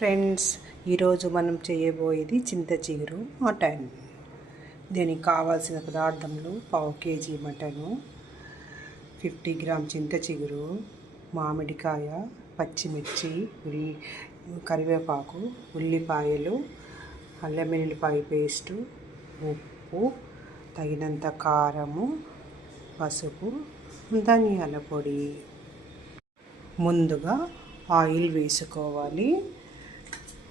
Friends, ఈరోజు మనం చేయబోయేది చింత చిగురు మటన్. దీనికి కావాల్సిన పదార్థములు: పావు కేజీ మటను, 50 గ్రామ్ చింత చిగురు, మామిడికాయ, పచ్చిమిర్చి, కరివేపాకు, ఉల్లిపాయలు, అల్లం వెల్లుల్లిపాయ పేస్టు, ఉప్పు, తగినంత కారము, పసుపు, ధనియాల పొడి. ముందుగా ఆయిల్ వేసుకోవాలి.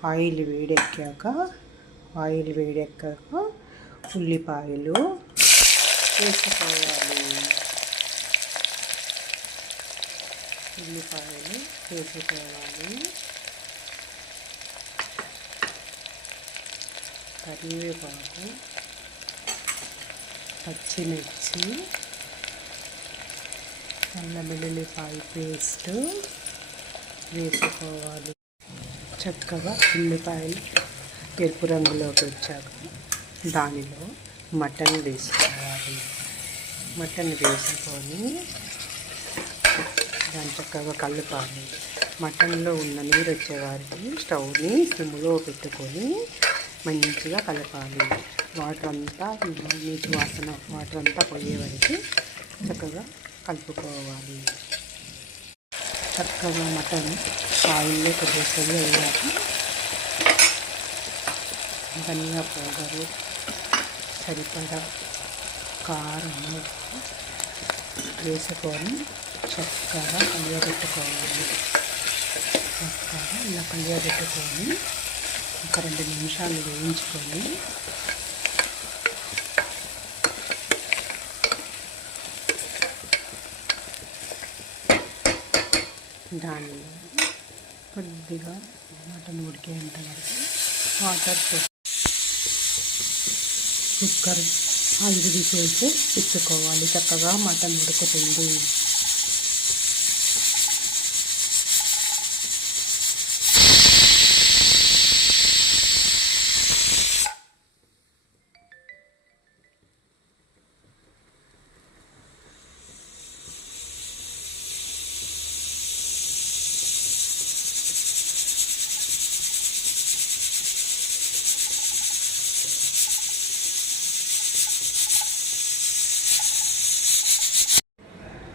ఆయిల్ వేడెక్కాక ఉల్లిపాయలు వేసుకోవాలి. కరివేపాకు, పచ్చిమిర్చి, అల్లం వెల్లుల్లిపాయ పేస్ట్ వేసుకోవాలి. చక్కగా ఉల్లిపాయలు ఎరుపు రంగులోకి వచ్చాక దానిలో మటన్ వేసుకోవాలి. మటన్ వేసుకొని దాన్ని చక్కగా కలపాలి. మటన్లో ఉన్న నీరు వచ్చేవారికి స్టవ్ని సిమ్లో పెట్టుకొని మంచిగా కలపాలి. వాటర్ అంతా నీటి వాటర్ అంతా పోయే వరకు చక్కగా కలుపుకోవాలి. చక్కగా మటన్ ఆయిల్లో కొద్దిగా ఫ్రై అయ్యాక ధనియా పౌడరు, సరిపడా కారము వేసుకొని చక్కగా కలియబెట్టుకోవాలి. ఇలా కలియబెట్టుకొని ఒక 2 నిమిషాలు వేయించుకొని దానిలో కొద్దిగా మటన్ ఉడికేంత వరకు వాటర్ కుక్కర్ 5 విజిల్స్ ఇచ్చుకోవాలి. చక్కగా మటన్ ఉడుకుతుంది.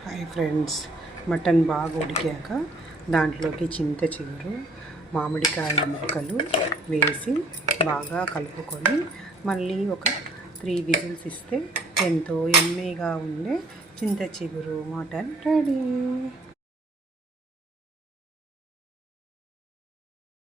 హాయ్ ఫ్రెండ్స్, మటన్ బాగా ఉడికాక దాంట్లోకి చింత చిగురు, మామిడికాయ ముక్కలు వేసి బాగా కలుపుకొని మళ్ళీ ఒక 3 విజిల్స్ ఇస్తే ఎంతో యమ్మీగా ఉండే చింత చిగురు మటన్ రెడీ.